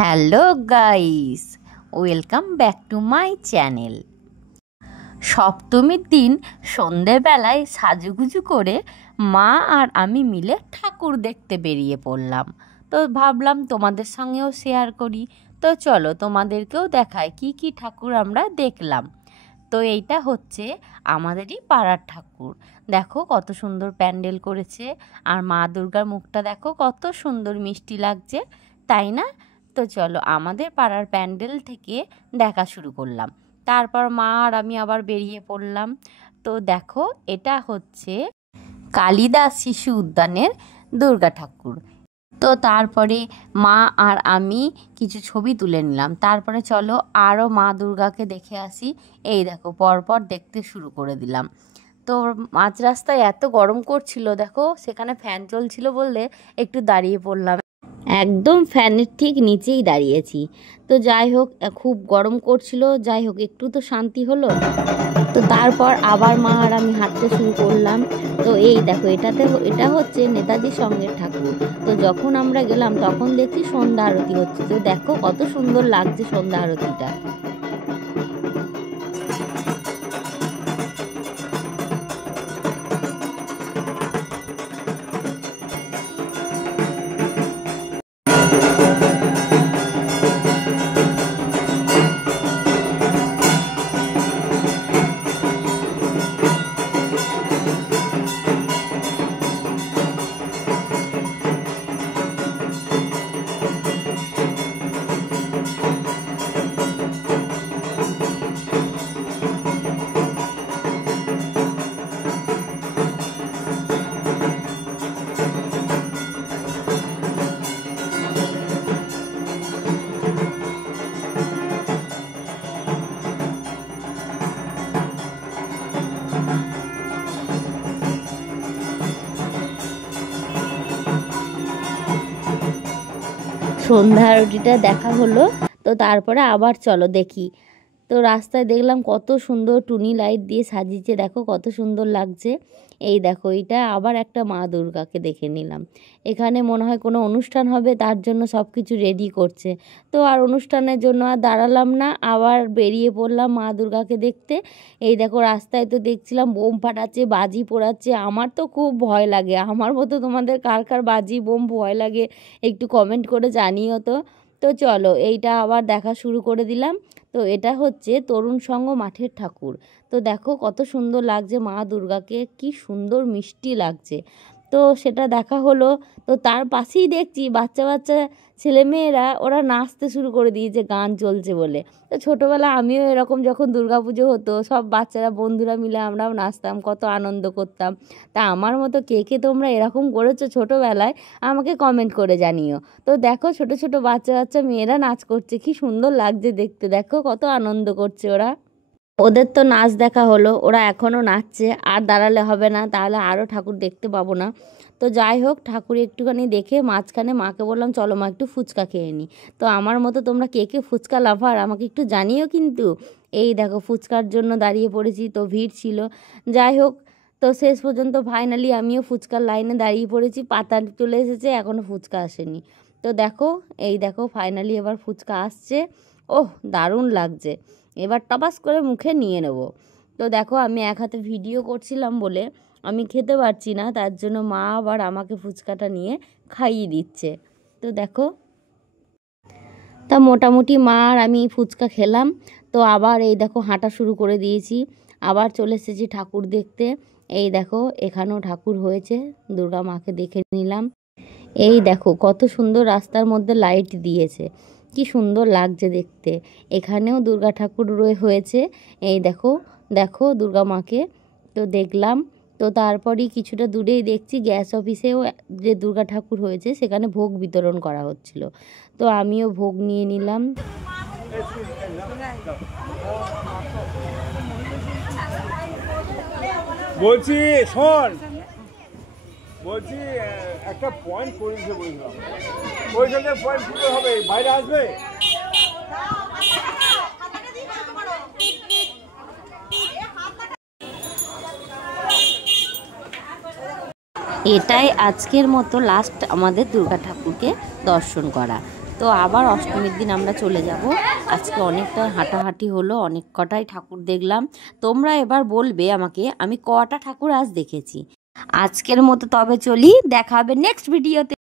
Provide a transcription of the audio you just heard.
Hello guys, welcome back to my channel. সপ্তমীর দিন সন্ধেবেলায় সাজুগুজু করে মা আর আমি মিলে ঠাকুর দেখতে বেরিয়ে পড়লাম। তো ভাবলাম তোমাদের সঙ্গেও শেয়ার করি। তো চলো তোমাদেরকেও দেখাই কি কি ঠাকুর আমরা দেখলাম। তো এইটা হচ্ছে আমাদেরই পাড়ার ঠাকুর। দেখো কত সুন্দর প্যান্ডেল করেছে, আর মা দুর্গার মুখটা দেখো কত সুন্দর মিষ্টি লাগছে, তাই না? তো চলো আমাদের পাড়ার প্যান্ডেল থেকে দেখা শুরু করলাম। তারপর মা আর আমি আবার বেরিয়ে পড়লাম। তো দেখো এটা হচ্ছে কালিদাস শিশু উদ্যানের দুর্গা ঠাকুর। তো তারপরে মা আর আমি কিছু ছবি তুলে নিলাম। তারপরে চলো আরও মা দুর্গাকে দেখে আসি। এই দেখো পরপর দেখতে শুরু করে দিলাম। তো মাঝ রাস্তায় এত গরম করছিল, দেখো সেখানে ফ্যান চলছিল বললে একটু দাঁড়িয়ে পড়লাম। একদম ফ্যানের ঠিক নিচেই দাঁড়িয়েছি। তো যাই হোক, খুব গরম করছিল, যাই হোক একটু তো শান্তি হলো। তো তারপর আবার মা আর আমি হাঁটতে শুরু করলাম। তো এই দেখো এটা হচ্ছে নেতাজি সঙ্গের ঠাকুর। তো যখন আমরা গেলাম তখন দেখছি সন্ধ্যা আরতি হচ্ছে। তো দেখো কত সুন্দর লাগছে সন্ধ্যা আরতিটা। সন্ধ্যা আরতিটা দেখা হলো। তো তারপরে আবার চলো দেখি। তো রাস্তায় দেখলাম কত সুন্দর টুনি লাইট দিয়ে সাজিয়েছে, দেখো কত সুন্দর লাগছে। এই দেখো এটা আবার একটা মা দুর্গাকে দেখে নিলাম। এখানে মনে হয় কোনো অনুষ্ঠান হবে, তার জন্য সব কিছু রেডি করছে। তো আর অনুষ্ঠানের জন্য আর দাঁড়ালাম না, আবার বেরিয়ে পড়লাম মা দুর্গাকে দেখতে। এই দেখো রাস্তায় তো দেখছিলাম বোম ফাটাচ্ছে, বাজি পোড়াচ্ছে। আমার তো খুব ভয় লাগে। আমার মতো তোমাদের কার কার বাজি বোম ভয় লাগে একটু কমেন্ট করে জানিও তো। তো চলো এইটা আবার দেখা শুরু করে দিলাম। তো এটা হচ্ছে তরুণ সংঘ মাঠের ঠাকুর। তো দেখো কত সুন্দর লাগছে মা দুর্গাকে, কি সুন্দর মিষ্টি লাগছে। তো সেটা দেখা হলো। তো তার পাশেই দেখছি বাচ্চা বাচ্চা ছেলেমেয়েরা ওরা নাচতে শুরু করে দিয়েছে গান চলছে বলে। তো ছোটোবেলা আমিও এরকম যখন দুর্গাপুজো হতো সব বাচ্চারা বন্ধুরা মিলে আমরাও নাচতাম, কত আনন্দ করতাম। তা আমার মতো কে কে তোমরা এরকম করেছো ছোটোবেলায় আমাকে কমেন্ট করে জানিও। তো দেখো ছোট ছোট বাচ্চা বাচ্চা মেয়েরা নাচ করছে, কি সুন্দর লাগছে দেখতে, দেখো কত আনন্দ করছে ওরা। ওদের তো নাচ দেখা হলো, ওরা এখনও নাচছে। আর দাঁড়ালে হবে না, তাহলে আরও ঠাকুর দেখতে পাবো না। তো যাই হোক ঠাকুর একটুখানি দেখে মাঝখানে মাকে বললাম চলো মা একটু ফুচকা খেয়ে নিই। তো আমার মতো তোমরা কে কে ফুচকা লাভার আমাকে একটু জানিও কিন্তু। এই দেখো ফুচকার জন্য দাঁড়িয়ে পড়েছি, তো ভিড় ছিল। যাই হোক, তো শেষ পর্যন্ত ফাইনালি আমিও ফুচকার লাইনে দাঁড়িয়ে পড়েছি। পাতা চলে এসেছে, এখনও ফুচকা আসেনি। তো দেখো এই দেখো ফাইনালি এবার ফুচকা আসছে। ওহ দারুণ লাগছে, এবার টপাস করে মুখে নিয়ে নেব। তো দেখো আমি এক হাতে ভিডিও করছিলাম বলে আমি খেতে পারছি না, তার জন্য মা আবার আমাকে ফুচকাটা নিয়ে খাইয়ে দিচ্ছে। তো দেখো, তা মোটামুটি মা আর আমি ফুচকা খেলাম। তো আবার এই দেখো হাঁটা শুরু করে দিয়েছি, আবার চলে এসেছি ঠাকুর দেখতে। এই দেখো এখানেও ঠাকুর হয়েছে, দুর্গা মাকে দেখে নিলাম। এই দেখো কত সুন্দর রাস্তার মধ্যে লাইট দিয়েছে, কি সুন্দর লাগছে দেখতে। এখানেও দুর্গা ঠাকুর হয়েছে। এই দেখো দেখো দুর্গা মাকে তো দেখলাম। তো তারপরেই কিছুটা দূরেই দেখছি গ্যাস অফিসেও যে দুর্গা ঠাকুর হয়েছে সেখানে ভোগ বিতরণ করা হচ্ছিল। তো আমিও ভোগ নিয়ে নিলাম। বলছি শোন, বলছি একটা পয়েন্ট করেছে বললাম, ওই জন্য পয়েন্ট দিতে হবে, বাইরে আসবে। এটাই আজকের মতো লাস্ট আমাদের দুর্গা ঠাকুরকে দর্শন করা। তো আবার অষ্টমীর দিন আমরা চলে যাব। আজকে অনেকটা হাঁটাহাঁটি হলো, অনেক কটাই ঠাকুর দেখলাম। তোমরা এবার বলবে আমাকে আমি কটা ঠাকুর আজ দেখেছি। আজকের মতো তবে চলি, দেখা হবে নেক্সট ভিডিওতে।